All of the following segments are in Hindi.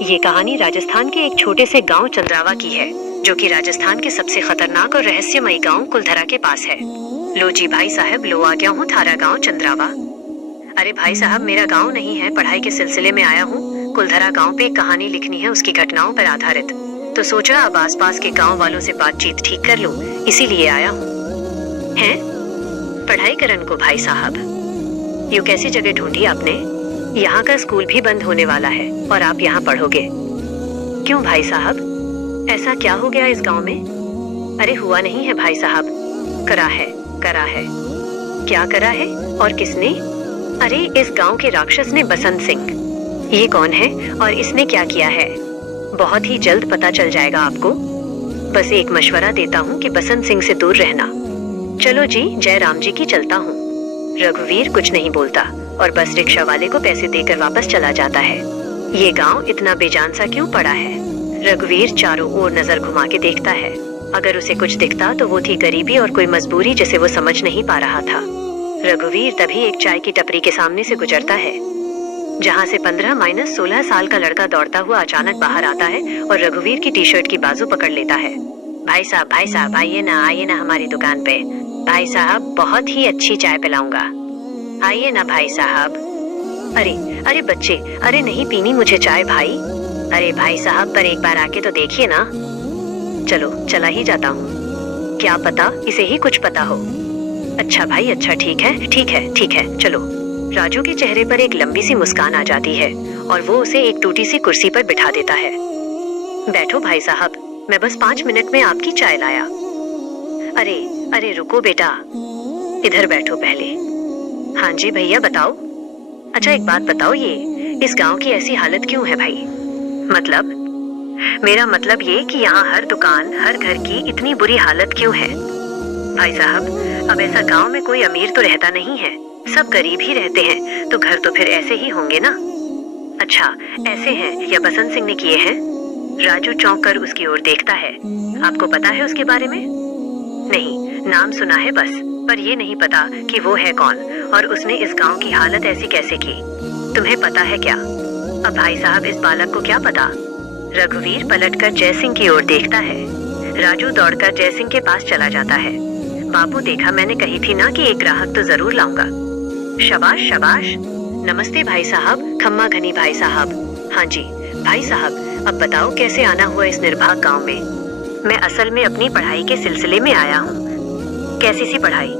ये कहानी राजस्थान के एक छोटे से गांव चंद्रावा की है, जो कि राजस्थान के सबसे खतरनाक और रहस्यमयी गांव कुलधरा के पास है। लो जी भाई साहब, लो आ गया हूँ थारा गांव चंद्रावा। अरे भाई साहब, मेरा गांव नहीं है, पढ़ाई के सिलसिले में आया हूँ। कुलधरा गांव पे एक कहानी लिखनी है, उसकी घटनाओं पर आधारित। तो सोचा अब आसपास के गांव वालों से बातचीत ठीक कर लूं, इसीलिए आया हूँ। हैं? पढ़ाई करन को भाई साहब? यूं कैसी जगह ढूंढी आपने? यहाँ का स्कूल भी बंद होने वाला है और आप यहाँ पढ़ोगे? क्यों भाई साहब, ऐसा क्या हो गया इस गांव में? अरे हुआ नहीं है भाई साहब, करा है। क्या करा है और किसने? अरे इस गांव के राक्षस ने, बसंत सिंह। ये कौन है और इसने क्या किया है? बहुत ही जल्द पता चल जाएगा आपको। बस एक मशवरा देता हूँ कि बसंत सिंह से दूर रहना। चलो जी, जय राम जी की चलता हूँ। रघुवीर कुछ नहीं बोलता और बस रिक्शा वाले को पैसे देकर वापस चला जाता है। ये गांव इतना बेजान सा क्यों पड़ा है? रघुवीर चारों ओर नजर घुमा के देखता है। अगर उसे कुछ दिखता तो वो थी गरीबी और कोई मजबूरी जिसे वो समझ नहीं पा रहा था। रघुवीर तभी एक चाय की टपरी के सामने से गुजरता है, जहाँ से 15-16 साल का लड़का दौड़ता हुआ अचानक बाहर आता है और रघुवीर की टी शर्ट की बाजू पकड़ लेता है। भाई साहब, आइए ना हमारी दुकान पे। भाई साहब, बहुत ही अच्छी चाय पिलाऊंगा, आइए ना भाई साहब। अरे बच्चे, अरे नहीं पीनी मुझे चाय भाई। अरे भाई साहब, पर एक बार आके तो देखिए ना। चलो, चला ही जाता हूँ, क्या पता इसे ही कुछ पता हो। अच्छा भाई, अच्छा, ठीक है, चलो। राजू के चेहरे पर एक लंबी सी मुस्कान आ जाती है और वो उसे एक टूटी सी कुर्सी पर बिठा देता है। बैठो भाई साहब, मैं बस 5 मिनट में आपकी चाय लाया। अरे रुको बेटा, इधर बैठो पहले। हाँ जी भैया, बताओ। अच्छा एक बात बताओ, ये इस गांव की ऐसी हालत क्यों है भाई? मतलब? मेरा मतलब ये कि यहाँ हर दुकान, हर घर की इतनी बुरी हालत क्यों है? भाई साहब, अब ऐसा गांव में कोई अमीर तो रहता नहीं है, सब गरीब ही रहते हैं, तो घर तो फिर ऐसे ही होंगे ना। अच्छा, ऐसे हैं या बसंत सिंह ने किए हैं? राजू चौंक कर उसकी ओर देखता है। आपको पता है उसके बारे में? नहीं, नाम सुना है बस, पर ये नहीं पता कि वो है कौन और उसने इस गांव की हालत ऐसी कैसे की। तुम्हें पता है क्या? अब भाई साहब, इस बालक को क्या पता? रघुवीर पलटकर जयसिंह की ओर देखता है। राजू दौड़कर जयसिंह के पास चला जाता है। बाबू देखा, मैंने कही थी ना कि एक ग्राहक तो जरूर लाऊंगा। शाबाश। नमस्ते भाई साहब, खम्मा घनी भाई साहब। हाँ जी भाई साहब, अब बताओ कैसे आना हुआ इस निर्भाग गांव में? मैं असल में अपनी पढ़ाई के सिलसिले में आया हूँ। कैसी सी पढ़ाई?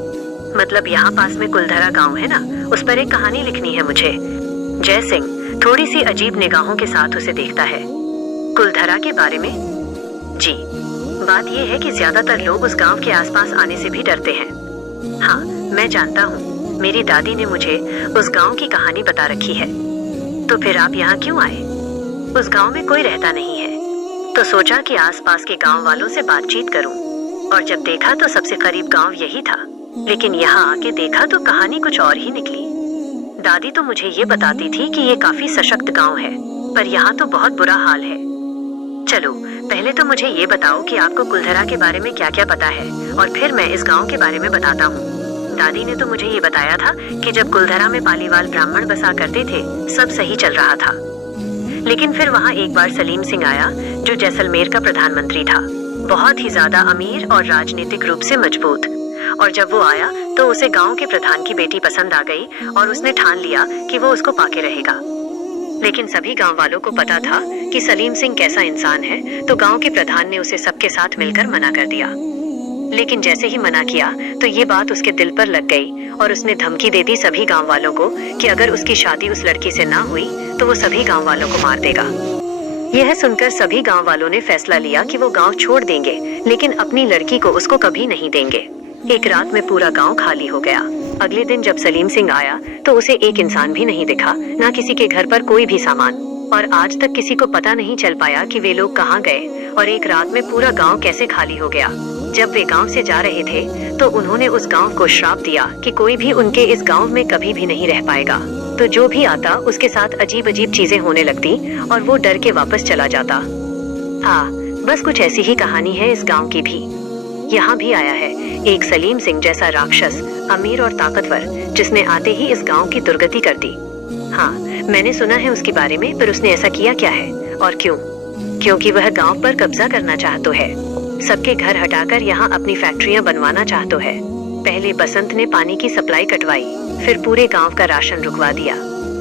मतलब यहाँ पास में कुलधरा गांव है ना, उस पर एक कहानी लिखनी है मुझे। जय सिंह थोड़ी सी अजीब निगाहों के साथ उसे देखता है। कुलधरा के बारे में? जी, बात यह है कि ज्यादातर लोग उस गांव के आसपास आने से भी डरते हैं। हाँ, मैं जानता हूँ, मेरी दादी ने मुझे उस गांव की कहानी बता रखी है। तो फिर आप यहाँ क्यों आए? उस गांव में कोई रहता नहीं है, तो सोचा कि आसपास के गांव वालों से बातचीत करूं, और जब देखा तो सबसे करीब गांव यही था। लेकिन यहाँ आके देखा तो कहानी कुछ और ही निकली। दादी तो मुझे ये बताती थी कि ये काफी सशक्त गांव है, पर यहाँ तो बहुत बुरा हाल है। चलो, पहले तो मुझे ये बताओ कि आपको कुलधरा के बारे में क्या क्या पता है, और फिर मैं इस गांव के बारे में बताता हूँ। दादी ने तो मुझे ये बताया था कि जब कुलधरा में पालीवाल ब्राह्मण बसा करते थे, सब सही चल रहा था। लेकिन फिर वहाँ एक बार सलीम सिंह आया, जो जैसलमेर का प्रधानमंत्री था, बहुत ही ज्यादा अमीर और राजनीतिक रूप से मजबूत। और जब वो आया तो उसे गांव के प्रधान की बेटी पसंद आ गई और उसने ठान लिया कि वो उसको पाके रहेगा। लेकिन सभी गांव वालों को पता था कि सलीम सिंह कैसा इंसान है, तो गांव के प्रधान ने उसे सबके साथ मिलकर मना कर दिया। लेकिन जैसे ही मना किया तो ये बात उसके दिल पर लग गई और उसने धमकी दे दी सभी गांव वालों को कि अगर उसकी शादी उस लड़की से ना हुई तो वो सभी गांव वालों को मार देगा। यह सुनकर सभी गांव वालों ने फैसला लिया कि वो गांव छोड़ देंगे, लेकिन अपनी लड़की को उसको कभी नहीं देंगे। एक रात में पूरा गांव खाली हो गया। अगले दिन जब सलीम सिंह आया तो उसे एक इंसान भी नहीं दिखा, ना किसी के घर पर कोई भी सामान, और आज तक किसी को पता नहीं चल पाया कि वे लोग कहाँ गए और एक रात में पूरा गांव कैसे खाली हो गया। जब वे गांव से जा रहे थे तो उन्होंने उस गांव को श्राप दिया कि कोई भी उनके इस गांव में कभी भी नहीं रह पाएगा। तो जो भी आता उसके साथ अजीब अजीब चीजें होने लगती और वो डर के वापस चला जाता। हाँ, बस कुछ ऐसी ही कहानी है इस गांव की भी। यहाँ भी आया है एक सलीम सिंह जैसा राक्षस, अमीर और ताकतवर, जिसने आते ही इस गांव की दुर्गति कर दी। हाँ, मैंने सुना है उसके बारे में, पर उसने ऐसा किया क्या है और क्यों? क्योंकि वह गांव पर कब्जा करना चाहता है। सबके घर हटाकर यहाँ अपनी फैक्ट्रियां बनवाना चाहता है। पहले बसंत ने पानी की सप्लाई कटवाई, फिर पूरे गांव का राशन रुकवा दिया।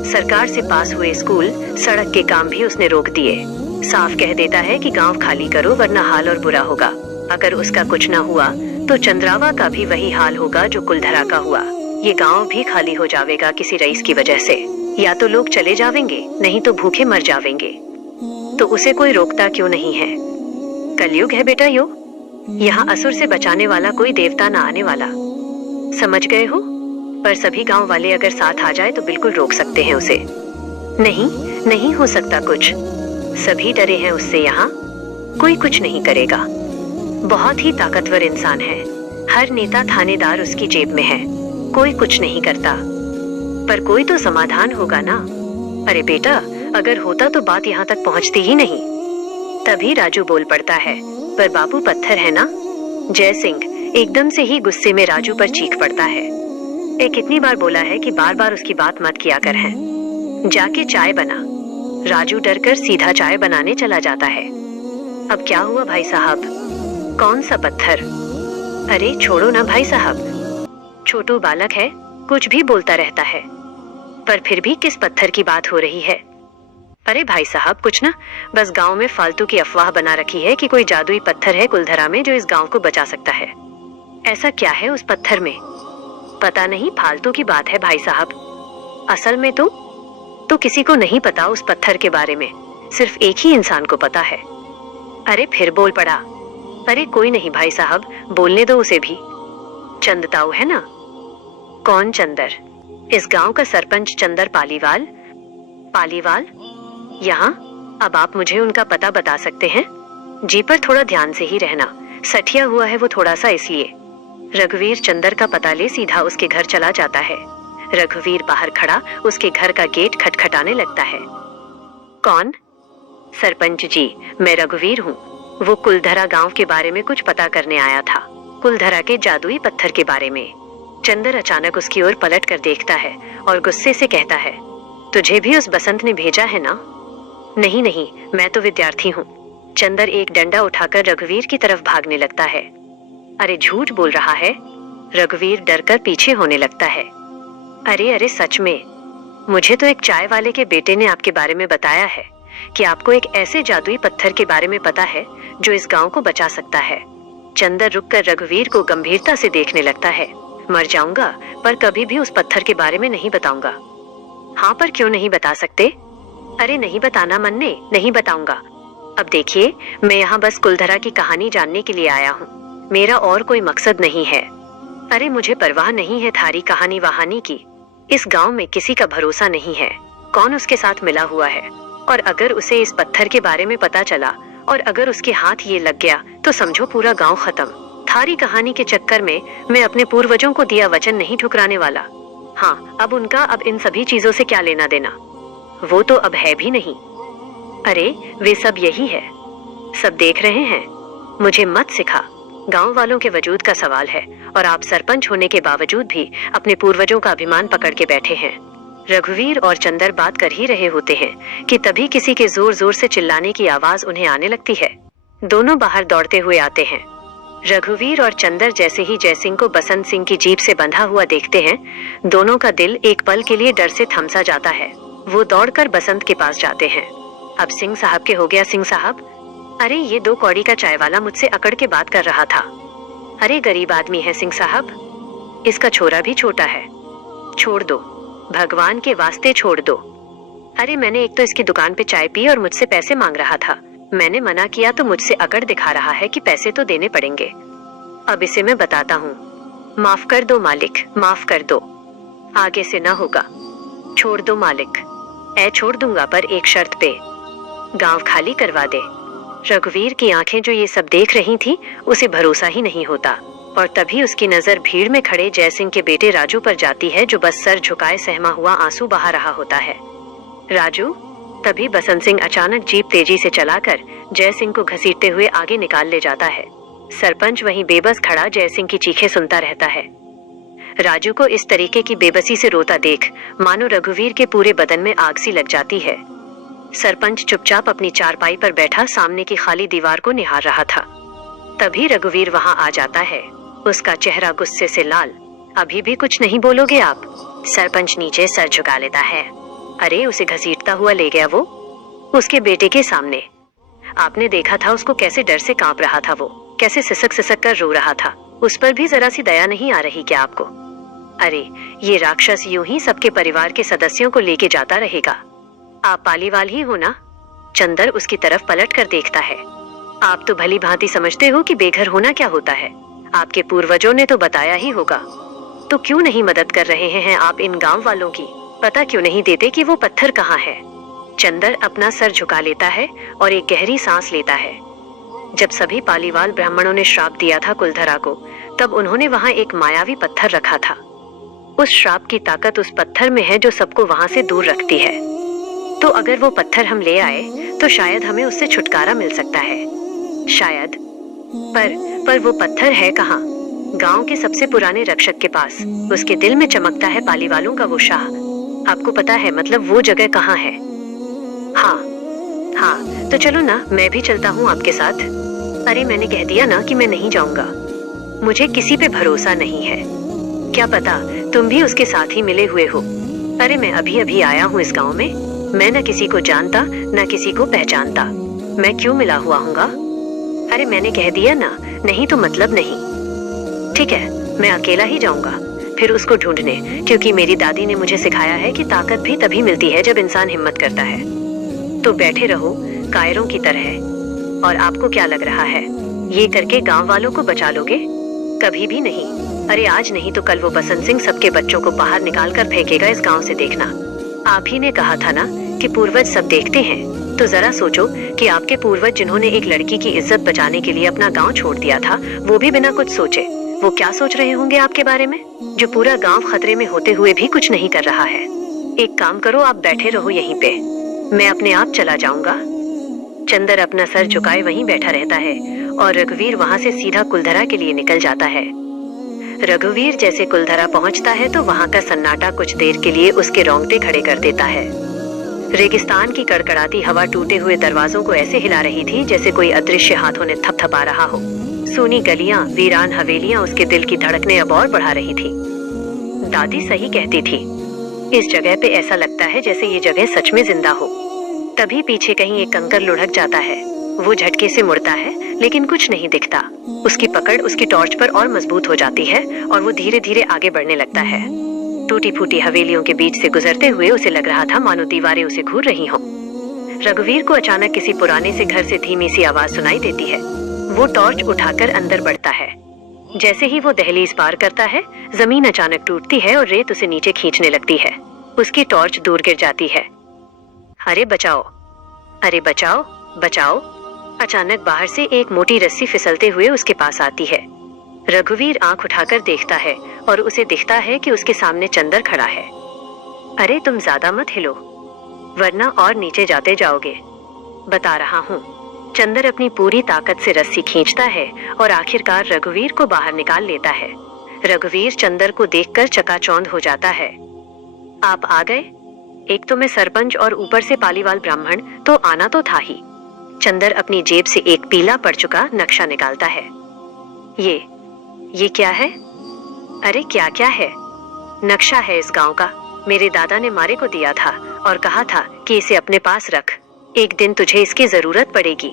सरकार से पास हुए स्कूल, सड़क के काम भी उसने रोक दिए। साफ कह देता है कि गांव खाली करो वरना हाल और बुरा होगा। अगर उसका कुछ न हुआ तो चंद्रावा का भी वही हाल होगा जो कुलधरा का हुआ। ये गांव भी खाली हो जाएगा किसी रईस की वजह से। या तो लोग चले जावेंगे, नहीं तो भूखे मर जावेंगे। तो उसे कोई रोकता क्यों नहीं है? कलयुग है बेटा यो। यहाँ असुर से बचाने वाला कोई देवता ना आने वाला। समझ गए हो? पर सभी गांव वाले अगर साथ आ जाए तो बिल्कुल रोक सकते हैं उसे। नहीं, नहीं हो सकता कुछ। सभी डरे हैं उससे। यहाँ कोई कुछ नहीं करेगा। बहुत ही ताकतवर इंसान है। हर नेता थानेदार उसकी जेब में है। कोई कुछ नहीं करता। पर कोई तो समाधान होगा ना। अरे बेटा, अगर होता तो बात यहाँ तक पहुँचती ही नहीं। तभी राजू बोल पड़ता है, पर बापू पत्थर है ना। जय सिंह एकदम से ही गुस्से में राजू पर चीख पड़ता है। कितनी बार बोला है कि बार बार उसकी बात मत किया कर है। जाके चाय बना। राजू डरकर सीधा चाय बनाने चला जाता है। अब क्या हुआ भाई साहब? कौन सा पत्थर? अरे छोड़ो ना भाई साहब, छोटू बालक है, कुछ भी बोलता रहता है। पर फिर भी किस पत्थर की बात हो रही है? अरे भाई साहब कुछ ना, बस गांव में फालतू की अफवाह बना रखी है कि कोई जादुई पत्थर है कुलधरा में जो इस गांव को बचा सकता है। ऐसा क्या है उस पत्थर में? पता नहीं, फालतू की बात है भाई साहब। असल में तो किसी को नहीं पता उस पत्थर के बारे में। सिर्फ एक ही इंसान को पता है। अरे फिर बोल पड़ा। अरे कोई नहीं भाई साहब, बोलने दो उसे भी। चंदताऊ है ना? कौन चंदर? इस गांव का सरपंच चंदर पालीवाल। पालीवाल यहाँ? अब आप मुझे उनका पता बता सकते हैं? जी पर थोड़ा ध्यान से ही रहना, सठिया हुआ है वो थोड़ा सा इसलिए। रघुवीर चंदर का पता ले सीधा उसके घर चला जाता है। रघुवीर बाहर खड़ा उसके घर का गेट खटखटाने लगता है। कौन? सरपंच जी, मैं रघुवीर हूँ। वो कुलधरा गांव के बारे में कुछ पता करने आया था। कुलधरा के जादुई पत्थर के बारे में। चंदर अचानक उसकी ओर पलट कर देखता है और गुस्से से कहता है, तुझे भी उस बसंत ने भेजा है ना? नहीं नहीं, मैं तो विद्यार्थी हूँ। चंदर एक डंडा उठाकर रघुवीर की तरफ भागने लगता है। अरे झूठ बोल रहा है। रघुवीर डरकर पीछे होने लगता है। अरे अरे सच में, मुझे तो एक चाय वाले के बेटे ने आपके बारे में बताया है कि आपको एक ऐसे जादुई पत्थर के बारे में पता है जो इस गांव को बचा सकता है। चंदर रुककर रघुवीर को गंभीरता से देखने लगता है। मर जाऊंगा पर कभी भी उस पत्थर के बारे में नहीं बताऊंगा। हाँ पर क्यों नहीं बता सकते? अरे नहीं बताना मन्ने, नहीं बताऊंगा। अब देखिए, मैं यहाँ बस कुलधरा की कहानी जानने के लिए आया हूँ। मेरा और कोई मकसद नहीं है। अरे मुझे परवाह नहीं है थारी कहानी वहानी की। इस गांव में किसी का भरोसा नहीं है। कौन उसके साथ मिला हुआ है, और अगर उसे इस पत्थर के बारे में पता चला और अगर उसके हाथ ये लग गया तो समझो पूरा गांव खत्म। थारी कहानी के चक्कर में मैं अपने पूर्वजों को दिया वचन नहीं ठुकराने वाला। हाँ, अब उनका अब इन सभी चीजों से क्या लेना देना? वो तो अब है भी नहीं। अरे वे सब यही है, सब देख रहे हैं। मुझे मत सिखा। गांव वालों के वजूद का सवाल है और आप सरपंच होने के बावजूद भी अपने पूर्वजों का अभिमान पकड़ के बैठे हैं। रघुवीर और चंदर बात कर ही रहे होते हैं कि तभी किसी के जोर जोर से चिल्लाने की आवाज उन्हें आने लगती है। दोनों बाहर दौड़ते हुए आते हैं। रघुवीर और चंदर जैसे ही जयसिंह को बसंत सिंह की जीप से बंधा हुआ देखते हैं, दोनों का दिल एक पल के लिए डर से थमसा जाता है। वो दौड़कर बसंत के पास जाते हैं। अब सिंह साहब के हो गया सिंह साहब? अरे ये 2 कौड़ी का चाय वाला मुझसे अकड़ के बात कर रहा था। अरे गरीब आदमी है सिंह साहब, इसका छोरा भी छोटा है। छोड़ दो, भगवान के वास्ते छोड़ दो। अरे मैंने एक तो इसकी दुकान पे चाय पी और मुझसे पैसे मांग रहा था। मैंने मना किया तो मुझसे अकड़ दिखा रहा है कि पैसे तो देने पड़ेंगे। अब इसे मैं बताता हूँ। माफ कर दो मालिक, माफ कर दो, आगे से ना होगा। छोड़ दो मालिक। छोड़ दूंगा पर एक शर्त पे, गांव खाली करवा दे। रघुवीर की आंखें जो ये सब देख रही थी, उसे भरोसा ही नहीं होता। और तभी उसकी नजर भीड़ में खड़े जयसिंह के बेटे राजू पर जाती है, जो बस सर झुकाए सहमा हुआ आंसू बहा रहा होता है। राजू? तभी बसंत सिंह अचानक जीप तेजी से चलाकर जयसिंह को घसीटते हुए आगे निकाल ले जाता है। सरपंच वहीं बेबस खड़ा जयसिंह की चीखें सुनता रहता है। राजू को इस तरीके की बेबसी से रोता देख मानो रघुवीर के पूरे बदन में आग सी लग जाती है। सरपंच चुपचाप अपनी चारपाई पर बैठा सामने की खाली दीवार को निहार रहा था। तभी रघुवीर वहां आ जाता है, उसका चेहरा गुस्से से लाल। अभी भी कुछ नहीं बोलोगे आप? सरपंच नीचे सर झुका लेता है। अरे उसे घसीटता हुआ ले गया वो, उसके बेटे के सामने। आपने देखा था उसको कैसे डर से कांप रहा था, वो कैसे सिसक सिसक कर रो रहा था। उस पर भी जरा सी दया नहीं आ रही क्या आपको? अरे ये राक्षस यूं ही सबके परिवार के सदस्यों को लेके जाता रहेगा। आप पालीवाल ही हो ना? चंदर उसकी तरफ पलट कर देखता है। आप तो भली भांति समझते हो कि बेघर होना क्या होता है। आपके पूर्वजों ने तो बताया ही होगा। तो क्यों नहीं मदद कर रहे हैं आप इन गांव वालों की? पता क्यों नहीं देते कि वो पत्थर कहाँ है? चंदर अपना सर झुका लेता है और एक गहरी सांस लेता है। जब सभी पालीवाल ब्राह्मणों ने श्राप दिया था कुलधरा को, तब उन्होंने वहां एक मायावी पत्थर रखा था। उस श्राप की ताकत उस पत्थर में है जो सबको वहां से दूर रखती है। तो अगर वो पत्थर हम ले आए तो शायद हमें उससे छुटकारा मिल सकता है, शायद। पर वो पत्थर है कहाँ? गांव के सबसे पुराने रक्षक के पास। उसके दिल में चमकता है पालीवालों का वो शाह। आपको पता है मतलब वो जगह कहाँ है? हाँ, तो चलो ना, मैं भी चलता हूँ आपके साथ। अरे मैंने कह दिया ना कि मैं नहीं जाऊंगा। मुझे किसी पे भरोसा नहीं है। क्या पता तुम भी उसके साथ ही मिले हुए हो। अरे मैं अभी अभी आया हूँ इस गांव में, मैं न किसी को जानता न किसी को पहचानता। मैं क्यों मिला हुआ हूँगा? अरे मैंने कह दिया ना, नहीं तो मतलब नहीं। ठीक है, मैं अकेला ही जाऊंगा फिर उसको ढूंढने, क्योंकि मेरी दादी ने मुझे सिखाया है कि ताकत भी तभी मिलती है जब इंसान हिम्मत करता है। तो बैठे रहो कायरों की तरह। और आपको क्या लग रहा है, ये करके गांव वालों को बचा लोगे? कभी भी नहीं। अरे आज नहीं तो कल वो बसंत सिंह सबके बच्चों को बाहर निकाल कर फेंकेगा इस गांव से, देखना। आप ही ने कहा था ना कि पूर्वज सब देखते हैं, तो जरा सोचो कि आपके पूर्वज जिन्होंने एक लड़की की इज्जत बचाने के लिए अपना गांव छोड़ दिया था, वो भी बिना कुछ सोचे, वो क्या सोच रहे होंगे आपके बारे में, जो पूरा गांव खतरे में होते हुए भी कुछ नहीं कर रहा है। एक काम करो, आप बैठे रहो यहीं पे, मैं अपने आप चला जाऊंगा। चंदर अपना सर झुकाए वहीं बैठा रहता है और रघुवीर वहां से सीधा कुलधरा के लिए निकल जाता है। रघुवीर जैसे कुलधरा पहुंचता है तो वहां का सन्नाटा कुछ देर के लिए उसके रोंगटे खड़े कर देता है। रेगिस्तान की कड़कड़ाती हवा टूटे हुए दरवाजों को ऐसे हिला रही थी जैसे कोई अदृश्य हाथों ने थपथपा रहा हो। सूनी गलियां, वीरान हवेलियां उसके दिल की धड़कने अब और बढ़ा रही थी। दादी सही कहती थी, इस जगह पे ऐसा लगता है जैसे ये जगह सच में जिंदा हो। तभी पीछे कहीं एक कंकर लुढ़क जाता है। वो झटके से मुड़ता है लेकिन कुछ नहीं दिखता। उसकी पकड़ उसकी टॉर्च पर और मजबूत हो जाती है और वो धीरे धीरे आगे बढ़ने लगता है। टूटी फूटी हवेलियों के बीच से गुजरते हुए उसे लग रहा था मानो दीवारें उसे घूर रही हों। रघुवीर को अचानक किसी पुराने से घर से धीमी सी आवाज सुनाई देती है। वो टॉर्च उठाकर अंदर बढ़ता है। जैसे ही वो दहलीज पार करता है, जमीन अचानक टूटती है और रेत उसे नीचे खींचने लगती है। उसकी टॉर्च दूर गिर जाती है। अरे बचाओ, अरे बचाओ, बचाओ। अचानक बाहर से एक मोटी रस्सी फिसलते हुए उसके पास आती है। रघुवीर आंख उठाकर देखता है और उसे दिखता है कि उसके सामने चंदर खड़ा है। अरे तुम ज्यादा मत हिलो, वरना और नीचे जाते जाओगे, बता रहा हूँ। चंदर अपनी पूरी ताकत से रस्सी खींचता है और आखिरकार रघुवीर को बाहर निकाल लेता है। रघुवीर चंदर को देखकर चकाचौंध हो जाता है। आप आ गए? एक तो मैं सरपंच और ऊपर से पालीवाल ब्राह्मण, तो आना तो था ही। चंदर अपनी जेब से एक पीला पड़ चुका नक्शा निकालता है। ये क्या है? अरे क्या क्या है? नक्शा है इस गांव का, मेरे दादा ने मारे को दिया था और कहा था कि इसे अपने पास रख, एक दिन तुझे इसकी जरूरत पड़ेगी।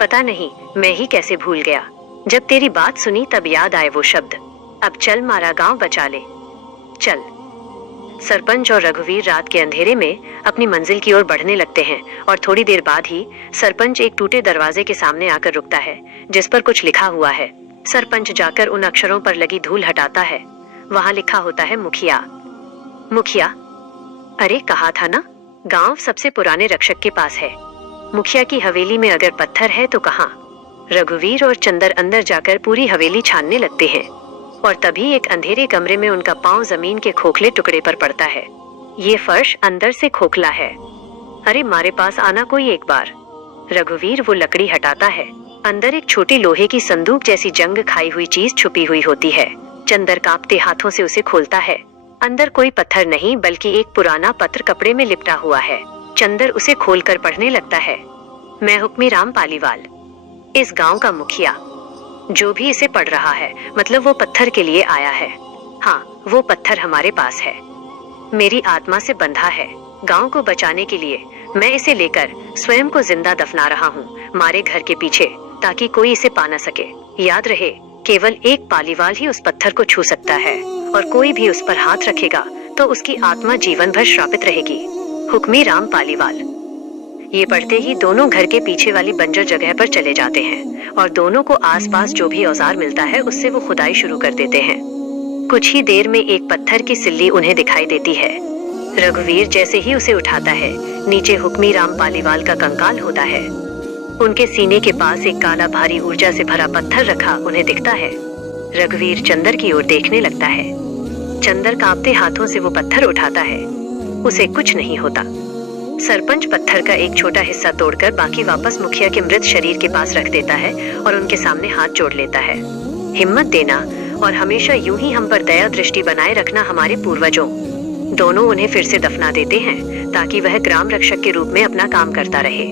पता नहीं मैं ही कैसे भूल गया, जब तेरी बात सुनी तब याद आए वो शब्द। अब चल मारा गांव बचा ले, चल। सरपंच और रघुवीर रात के अंधेरे में अपनी मंजिल की ओर बढ़ने लगते हैं और थोड़ी देर बाद ही सरपंच एक टूटे दरवाजे के सामने आकर रुकता है जिस पर कुछ लिखा हुआ है। सरपंच जाकर उन अक्षरों पर लगी धूल हटाता है। वहां लिखा होता है मुखिया। मुखिया? अरे कहा था ना, गांव सबसे पुराने रक्षक के पास है। मुखिया की हवेली में अगर पत्थर है तो कहाँ? रघुवीर और चंदर अंदर जाकर पूरी हवेली छानने लगते हैं और तभी एक अंधेरे कमरे में उनका पांव जमीन के खोखले टुकड़े पर पड़ता है। ये फर्श अंदर से खोखला है। अरे मारे पास आना कोई एक बार। रघुवीर वो लकड़ी हटाता है। अंदर एक छोटी लोहे की संदूक जैसी जंग खाई हुई चीज छुपी हुई होती है। चंदर कांपते हाथों से उसे खोलता है। अंदर कोई पत्थर नहीं बल्कि एक पुराना पत्र कपड़े में लिपटा हुआ है। चंदर उसे खोलकर पढ़ने लगता है। मैं हुक्मी राम पालीवाल, इस गांव का मुखिया। जो भी इसे पढ़ रहा है मतलब वो पत्थर के लिए आया है। हाँ, वो पत्थर हमारे पास है, मेरी आत्मा से बंधा है। गांव को बचाने के लिए मैं इसे लेकर स्वयं को जिंदा दफना रहा हूँ मारे घर के पीछे, ताकि कोई इसे पा न सके। याद रहे, केवल एक पालीवाल ही उस पत्थर को छू सकता है और कोई भी उस पर हाथ रखेगा तो उसकी आत्मा जीवन भर श्रापित रहेगी। हुक्मी राम पालीवाल। ये पढ़ते ही दोनों घर के पीछे वाली बंजर जगह पर चले जाते हैं और दोनों को आसपास जो भी औजार मिलता है उससे वो खुदाई शुरू कर देते हैं। कुछ ही देर में एक पत्थर की सिल्ली उन्हें दिखाई देती है। रघुवीर जैसे ही उसे उठाता है, नीचे हुक्मी राम पालीवाल का कंकाल होता है। उनके सीने के पास एक काला भारी ऊर्जा से भरा पत्थर रखा उन्हें दिखता है। रघुवीर चंदर की ओर देखने लगता है। चंदर कांपते हाथों से वो पत्थर उठाता है, उसे कुछ नहीं होता। सरपंच पत्थर का एक छोटा हिस्सा तोड़कर बाकी वापस मुखिया के मृत शरीर के पास रख देता है और उनके सामने हाथ जोड़ लेता है। हिम्मत देना और हमेशा यूं ही हम पर दया दृष्टि बनाए रखना हमारे पूर्वजों। दोनों उन्हें फिर से दफना देते हैं ताकि वह ग्राम रक्षक के रूप में अपना काम करता रहे।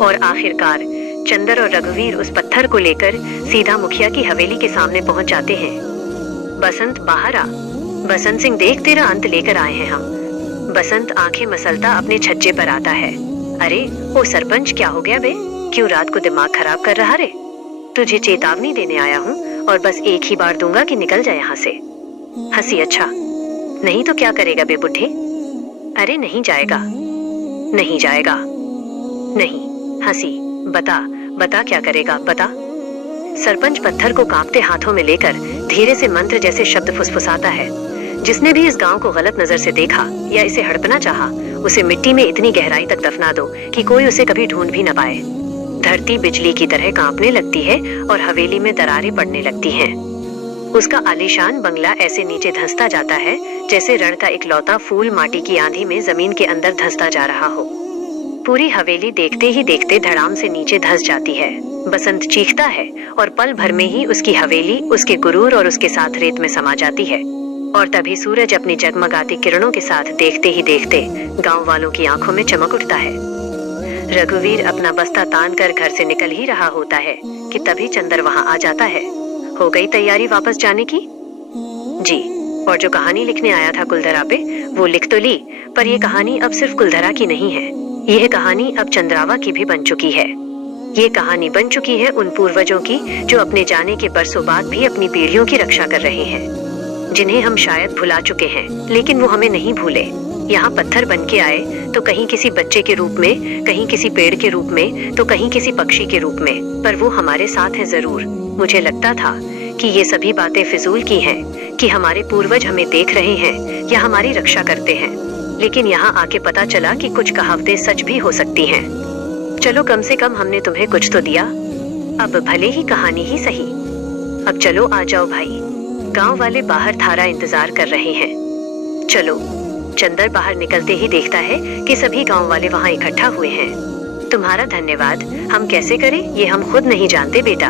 और आखिरकार चंदर और रघुवीर उस पत्थर को लेकर सीधा मुखिया की हवेली के सामने पहुंच जाते हैं। बसंत बाहर आ। बसंत सिंह, देख तेरा अंत लेकर आए हैं हम। बसंत आंखें मसलता अपने छज्जे पर आता है। अरे ओ सरपंच, क्या हो गया बे? क्यों रात को दिमाग खराब कर रहा रे? तुझे चेतावनी देने आया हूँ और बस एक ही बार दूंगा कि निकल जाए यहाँ से। हंसी, अच्छा नहीं तो क्या करेगा बे बुढ़े? अरे नहीं जाएगा, नहीं जाएगा, नहीं। हंसी, बता बता क्या करेगा, बता। सरपंच पत्थर को कांपते हाथों में लेकर धीरे से मंत्र जैसे शब्द फुसफुसाता है। जिसने भी इस गांव को गलत नजर से देखा या इसे हड़पना चाहा, उसे मिट्टी में इतनी गहराई तक दफना दो कि कोई उसे कभी ढूंढ भी न पाए। धरती बिजली की तरह कांपने लगती है और हवेली में दरारें पड़ने लगती हैं। उसका आलीशान बंगला ऐसे नीचे धंसता जाता है जैसे रण का इकलौता फूल माटी की आंधी में जमीन के अंदर धंसता जा रहा हो। पूरी हवेली देखते ही देखते धड़ाम से नीचे धंस जाती है। बसंत चीखता है और पल भर में ही उसकी हवेली उसके गुरूर और उसके साथ रेत में समा जाती है। और तभी सूरज अपनी जगमगाती किरणों के साथ देखते ही देखते गांव वालों की आंखों में चमक उठता है। रघुवीर अपना बस्ता तान कर घर से निकल ही रहा होता है कि तभी चंदर वहां आ जाता है। हो गई तैयारी वापस जाने की? जी, और जो कहानी लिखने आया था कुलधरा पे, वो लिख तो ली, पर ये कहानी अब सिर्फ कुलधरा की नहीं है। यह कहानी अब चंद्रावा की भी बन चुकी है। ये कहानी बन चुकी है उन पूर्वजों की जो अपने जाने के बरसों बाद भी अपनी पीढ़ियों की रक्षा कर रहे हैं, जिन्हें हम शायद भुला चुके हैं, लेकिन वो हमें नहीं भूले। यहाँ पत्थर बन के आए तो कहीं किसी बच्चे के रूप में, कहीं किसी पेड़ के रूप में, तो कहीं किसी पक्षी के रूप में, पर वो हमारे साथ है जरूर। मुझे लगता था कि ये सभी बातें फिजूल की हैं, कि हमारे पूर्वज हमें देख रहे हैं या हमारी रक्षा करते हैं, लेकिन यहाँ आके पता चला कि कुछ कहावतें सच भी हो सकती हैं। चलो, कम से कम हमने तुम्हें कुछ तो दिया, अब भले ही कहानी ही सही। अब चलो आ जाओ भाई, गांव वाले बाहर थारा इंतजार कर रहे हैं। चलो। चंदर बाहर निकलते ही देखता है कि सभी गांव वाले वहाँ इकट्ठा हुए हैं। तुम्हारा धन्यवाद हम कैसे करें ये हम खुद नहीं जानते बेटा।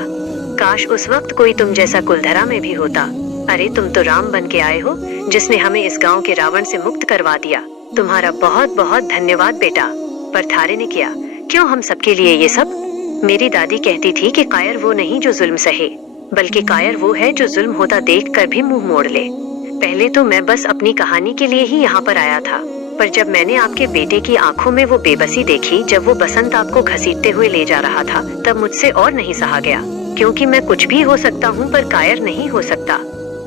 काश उस वक्त कोई तुम जैसा कुलधरा में भी होता। अरे तुम तो राम बन के आए हो, जिसने हमें इस गांव के रावण से मुक्त करवा दिया। तुम्हारा बहुत बहुत धन्यवाद बेटा। पर थारे ने किया क्यों हम सबके लिए ये सब? मेरी दादी कहती थी कि कायर वो नहीं जो जुल्म सहे, बल्कि कायर वो है जो जुल्म होता देख कर भी मुंह मोड़ ले। पहले तो मैं बस अपनी कहानी के लिए ही यहाँ पर आया था, पर जब मैंने आपके बेटे की आंखों में वो बेबसी देखी जब वो बसंत आपको घसीटते हुए ले जा रहा था, तब मुझसे और नहीं सहा गया, क्योंकि मैं कुछ भी हो सकता हूँ पर कायर नहीं हो सकता।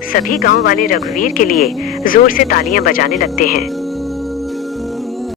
सभी गांव वाले रघुवीर के लिए जोर से तालियां बजाने लगते हैं।